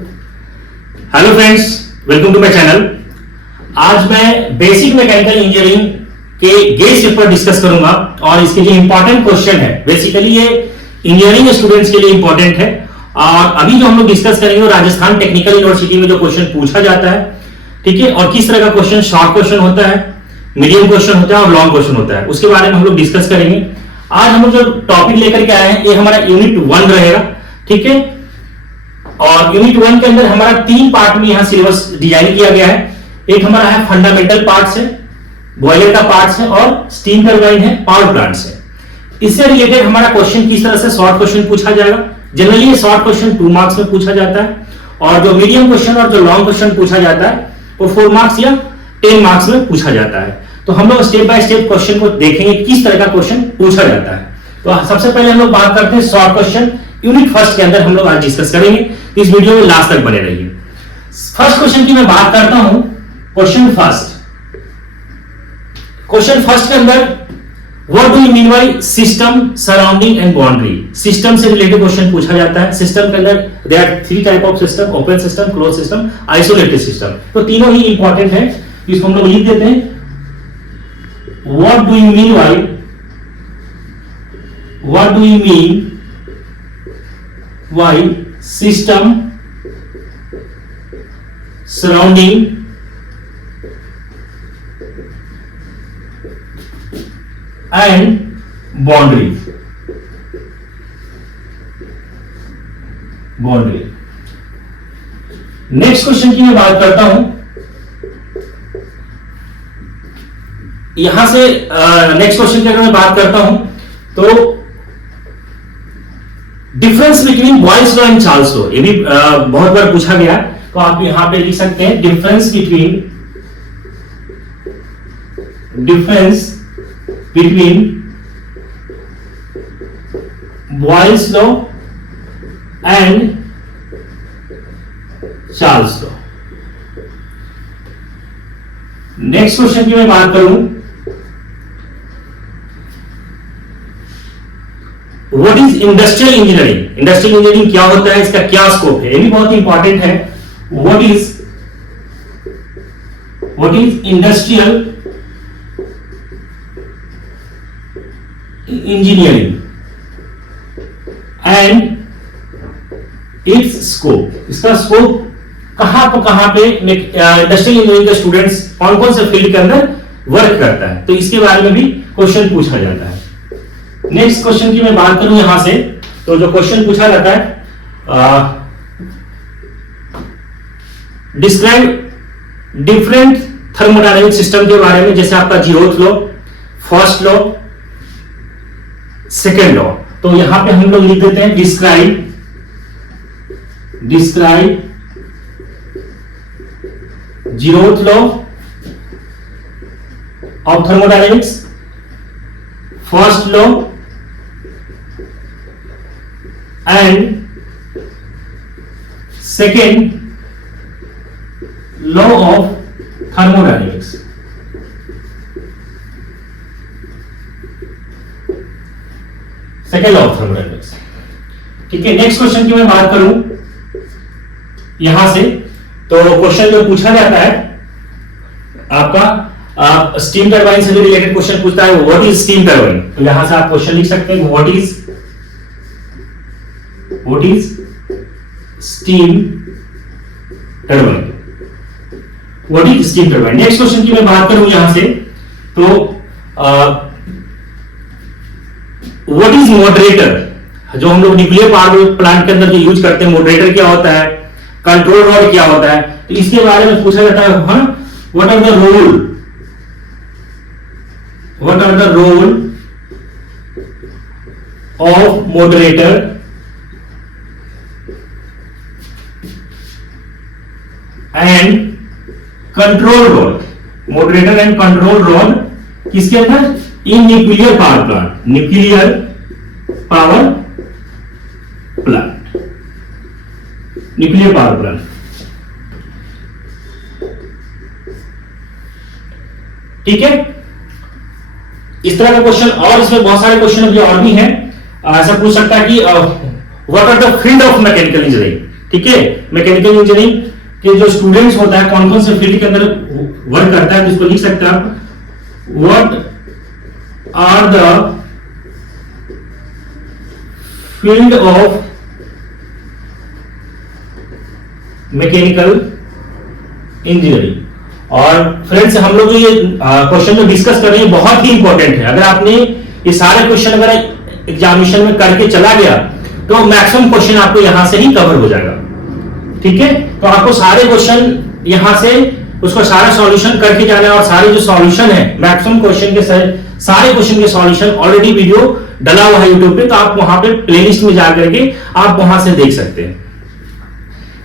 Hello friends, welcome to my channel. आज मैं basic mechanical engineering के गेज पेपर डिस्कस करूंगा और इसके जो इंपॉर्टेंट क्वेश्चन है, बेसिकली ये इंजीनियरिंग स्टूडेंट्स के लिए इंपॉर्टेंट है। और अभी जो हम लोग डिस्कस करेंगे वो राजस्थान टेक्निकल यूनिवर्सिटी में जो क्वेश्चन पूछा जाता है, ठीक है, और किस तरह का क्वेश्चन, शॉर्ट क्वेश्चन होता है, मीडियम क्वेश्चन होता है और लॉन्ग क्वेश्चन होता है, उसके बारे में हम लोग डिस्कस करेंगे। आज हम लोग जो टॉपिक लेकर के आए हैं ये हमारा यूनिट 1 रहेगा, ठीक है। और यूनिट 1 के अंदर हमारा 3 पार्ट में यहां सिलेबस डिजाइन किया गया है। एक हमारा है फंडामेंटल पार्ट्स है, बॉयलर का पार्ट्स है और स्टीम टरबाइन है, पावर प्लांट्स है। इससे रिलेटेड हमारा क्वेश्चन किस तरह से शॉर्ट क्वेश्चन पूछा जाएगा। जनरली ये शॉर्ट क्वेश्चन 2 मार्क्स में पूछा जाता है और जो मीडियम क्वेश्चन और जो लॉन्ग क्वेश्चन पूछा जाता है वो 4 मार्क्स या 10 मार्क्स में पूछा जाता है। तो हम लोग स्टेप बाय स्टेप क्वेश्चन को देखेंगे किस तरह का क्वेश्चन पूछा जाता है। तो सबसे पहले हम लोग बात करते हैं शॉर्ट क्वेश्चन, यूनिट फर्स्ट के अंदर हम लोग आज डिस्कस करेंगे। इस वीडियो में लास्ट तक बने रहिए। फर्स्ट क्वेश्चन की मैं बात करता हूं, क्वेश्चन फर्स्ट के अंदर what do you mean by system, surrounding and boundary. System से रिलेटेड क्वेश्चन पूछा जाता है। सिस्टम के अंदर there are 3 type of system, open system, close system, isolated system. तो तीनों ही इंपॉर्टेंट है, इसको हम लोग लिख देते हैं। What do you mean bye system, surrounding and boundary। Next question की मैं बात करता हूं। यहां से नेक्स्ट क्वेश्चन की अगर मैं बात करता हूं तो difference between Boyle's law and Charles law, ये भी बहुत बार पूछा गया। तो आप यहां पे लिख सकते हैं difference between Boyle's law and Charles law. Next question की मैं बात करूं, what is industrial engineering. Industrial engineering क्या होता है, इसका क्या स्कोप है, ये भी बहुत इंपॉर्टेंट है। What is industrial engineering and it's scope. इसका स्कोप कहां पे इंडस्ट्रियल इंजीनियरिंग के स्टूडेंट्स कौन कौन से फील्ड के अंदर वर्क करता है, तो इसके बारे में भी क्वेश्चन पूछा जाता है। नेक्स्ट क्वेश्चन की मैं बात करूं यहां से, तो जो क्वेश्चन पूछा जाता है, डिस्क्राइब डिफरेंट थर्मोडायनेमिक सिस्टम के बारे में, जैसे आपका zeroth law, first law, second law. तो यहां पे हम लोग लिख देते हैं describe zeroth law of thermodynamics, first law and second law of thermodynamics। Second law of thermodynamics, ठीक है। नेक्स्ट क्वेश्चन की मैं बात करूं यहां से, तो क्वेश्चन जो पूछा जाता है आपका स्टीम टरबाइन से रिलेटेड क्वेश्चन पूछता है, व्हाट इज स्टीम टरबाइन। तो यहां से आप क्वेश्चन लिख सकते हैं, what is steam turbine. Next question की मैं बात करूं यहां से, तो व्हाट इज मॉडरेटर। जो हम लोग न्यूक्लियर पावर प्लांट के अंदर जो यूज करते हैं, मॉडरेटर क्या होता है, कंट्रोल रॉड क्या होता है, तो इसके बारे में पूछा जाता है। What are the role of moderator and control rod. Moderator and control rod किसके अंदर, इन न्यूक्लियर पावर प्लांट। ठीक है, इस तरह का क्वेश्चन, और इसमें बहुत सारे क्वेश्चन अभी और भी हैं। ऐसा पूछ सकता है कि what are the field of mechanical engineering, ठीक है, मैकेनिकल इंजीनियरिंग के जो स्टूडेंट्स होता है कौन कौन से फील्ड के अंदर वर्क करता है, तो इसको लिख सकते हैं आप, what are the field of mechanical engineering. और फ्रेंड्स हम लोग जो ये क्वेश्चन जो डिस्कस कर रहे हैं बहुत ही इंपॉर्टेंट है। अगर आपने ये सारे क्वेश्चन अगर एग्जामिनेशन में करके चला गया तो मैक्सिमम क्वेश्चन आपको यहां से ही कवर हो जाएगा। ठीक है, तो आपको सारे क्वेश्चन यहां से उसको सारा सॉल्यूशन करके जाना है, और सारे जो सॉल्यूशन है मैक्सिमम क्वेश्चन के सारे क्वेश्चन के सॉल्यूशन ऑलरेडी वीडियो डला हुआ है यूट्यूब पे, तो आप वहां पे प्लेलिस्ट में जाकर के आप वहां से देख सकते हैं।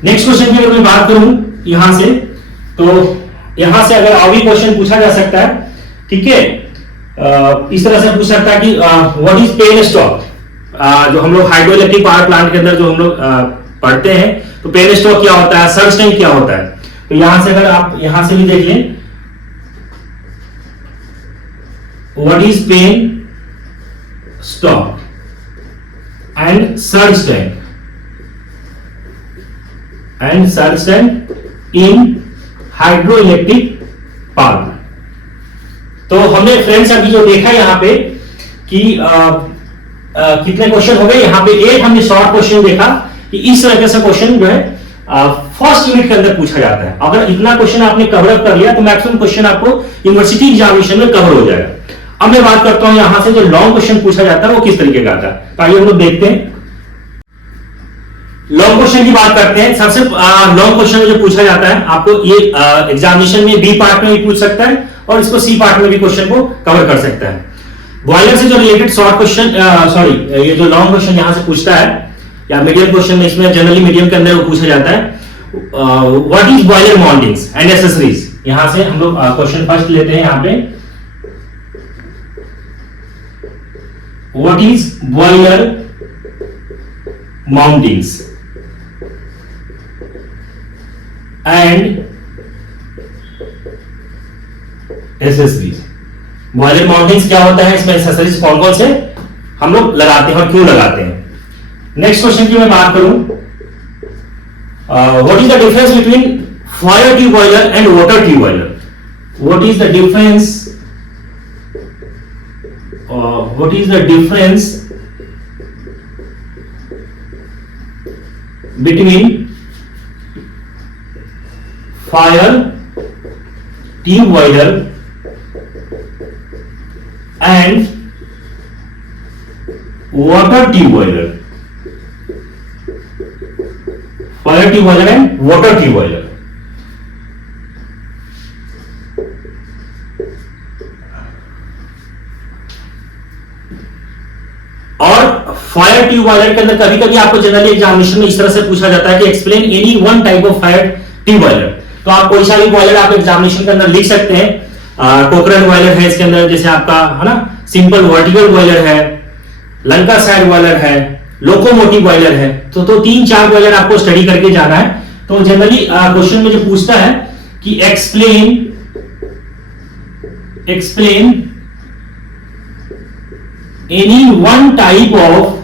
नेक्स्ट क्वेश्चन की अगर मैं बात करूं यहां से, तो यहां से अगर और भी क्वेश्चन पूछा जा सकता है, ठीक है, इस तरह से पूछ सकता है कि व्हाट इज पेनस्टॉक, जो हम लोग हाइड्रो इलेक्ट्रिक पावर प्लांट के अंदर जो हम लोग पढ़ते हैं, तो पेनस्टॉक क्या होता है, सर्ज टैंक क्या होता है। तो यहां से अगर आप यहां से भी देख लें, what is penstock and surge tank in hydroelectric power plant. तो हमने फ्रेंड्स अभी जो देखा यहां पे कि कितने क्वेश्चन हो गए, यहां पे एक हमने शॉर्ट क्वेश्चन देखा कि इस तरह से क्वेश्चन जो है फर्स्ट यूनिट के अंदर पूछा जाता है। अगर इतना क्वेश्चन आपने कवर अप कर लिया तो मैक्सिमम क्वेश्चन आपको यूनिवर्सिटी एग्जामिनेशन में कवर हो जाएगा। अब मैं बात करता हूं यहां से जो लॉन्ग क्वेश्चन पूछा जाता है वो किस तरीके का आता है, तो आइए हम लोग देखते हैं। लॉन्ग क्वेश्चन की बात करते हैं। सबसे लॉन्ग क्वेश्चन जो पूछा जाता है आपको ये एग्जामिनेशन में बी पार्ट में भी पूछ सकता है और इसको सी पार्ट में भी क्वेश्चन को कवर कर सकता है। बॉयलर से जो रिलेटेड शॉर्ट क्वेश्चन ये जो लॉन्ग क्वेश्चन यहां से पूछता है या मीडियम क्वेश्चन में, इसमें जनरली मीडियम के अंदर वो पूछा जाता है, what is boiler mountings and accessories. यहां से हम लोग क्वेश्चन फर्स्ट लेते हैं यहां पे, what is boiler mountings and accessories. Boiler mountings क्या होता है, इसमें एक्सेसरीज कौन कौन से हम लोग लगाते हैं और क्यों लगाते हैं। नेक्स्ट क्वेश्चन की मैं बात करूं, what is the difference between fire tube boiler and water tube boiler. What is the difference between fire tube boiler and water tube boiler. Fire tube boiler and water tube boiler. और fire tube boiler के अंदर कभी कभी आपको generally examination में इस तरह से पूछा जाता है कि explain any one type of fire tube boiler. तो आप कोई सा भी बॉयलर आप एग्जामिनेशन के अंदर लिख सकते हैं। कोकरन बॉयलर है इसके अंदर, जैसे आपका है ना सिंपल वर्टिकल बॉयलर है, लंका साइड बॉयलर है, लोकोमोटिव बॉयलर है। तो 3-4 बॉयलर आपको स्टडी करके जाना है। तो जनरली क्वेश्चन में जो पूछता है कि explain any one type of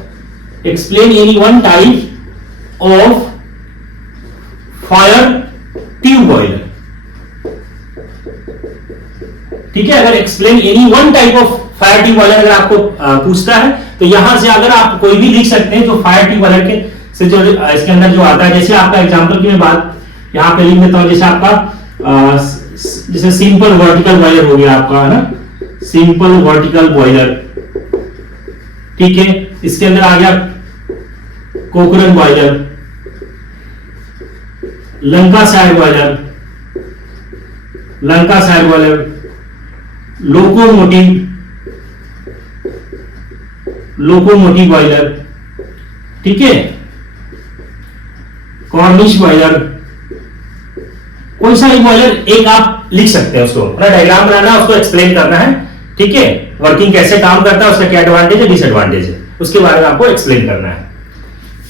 fire tube boiler. ठीक है, अगर explain any one type of fire tube boiler अगर आपको पूछता है तो यहां से अगर आप कोई भी लिख सकते हैं तो फायर ट्यूब बॉयलर के से जो इसके अंदर जो आता है, जैसे आपका एग्जांपल की मैं बात यहां पे लिख देता हूं, जैसे आपका जैसे सिंपल वर्टिकल बॉयलर हो गया आपका, है ना, सिंपल वर्टिकल बॉयलर। ठीक है, इसके अंदर आ गया कोकरन boiler, Lanka side boiler, locomotive boiler. ठीक है, कॉर्निश बॉयलर। कोई सा भी बॉयलर एक आप लिख सकते हैं, उसको अपना डायग्राम बनाना है, उसको एक्सप्लेन करना है। ठीक है, वर्किंग कैसे काम करता है, उसका क्या एडवांटेज है, डिसएडवांटेज है, उसके बारे में आपको एक्सप्लेन करना है।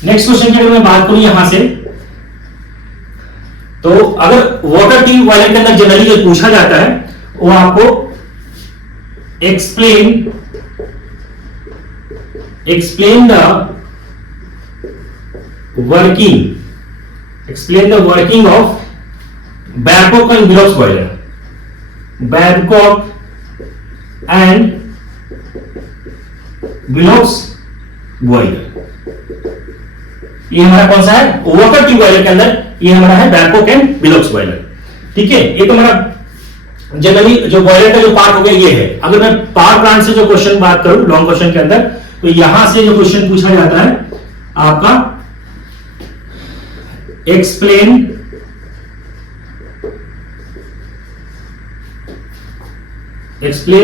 नेक्स्ट क्वेश्चन की अगर मैं बात करूं यहां से, तो अगर वाटर ट्यूब बॉयलर के अंदर जनरली जो पूछा जाता है वो आपको explain the working explain the working of Babcock and Wilcox boiler, Babcock and Wilcox boiler. ये हमारा कौन सा है, वाटर ट्यूब बॉयलर के अंदर ये हमारा है बैरकॉक एंड विलोक्स बॉयलर। ठीक है, ये तो हमारा जनरली जो बॉयलर का जो पार्ट हो गया ये है। अगर मैं पावर प्लांट से जो क्वेश्चन बात करूं लॉन्ग क्वेश्चन के अंदर, तो यहां से जो क्वेश्चन पूछा जाता है आपका, explain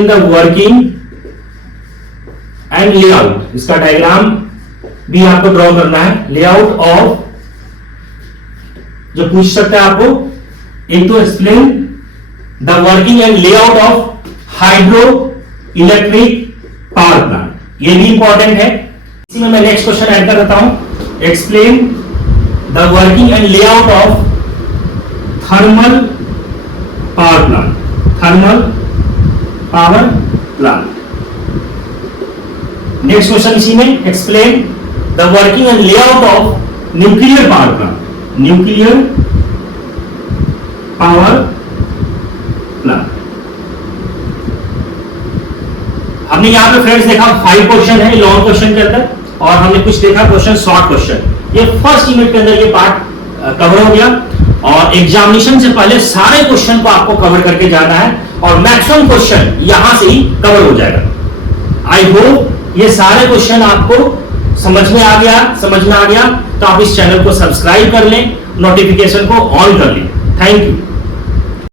the working and layout. इसका डायग्राम भी आपको ड्रॉ करना है। लेआउट ऑफ जो पूछ सकता है आपको, एक तो explain the working and layout of hydro electric power plant, ये भी इंपॉर्टेंट है। इसी में मैं नेक्स्ट क्वेश्चन ऐड कर देता हूं, explain the working and layout of thermal power plant, thermal power plant. Next question इसी में, explain the working and layout of nuclear power plant, nuclear power plant. हमने यहां पे फ्रेंड्स देखा 5 क्वेश्चन है लॉन्ग क्वेश्चन के अंदर, और हमने कुछ देखा क्वेश्चन शॉर्ट क्वेश्चन। ये फर्स्ट यूनिट के अंदर ये पार्ट कवर हो गया, और एग्जामिनेशन से पहले सारे क्वेश्चन को आपको कवर करके जाना है, और मैक्सिमम क्वेश्चन यहां से ही कवर हो जाएगा। आई होप ये सारे क्वेश्चन आपको समझ में आ गया, तो आप इस चैनल को सब्सक्राइब कर लें, नोटिफिकेशन को ऑन कर लें। Thank you.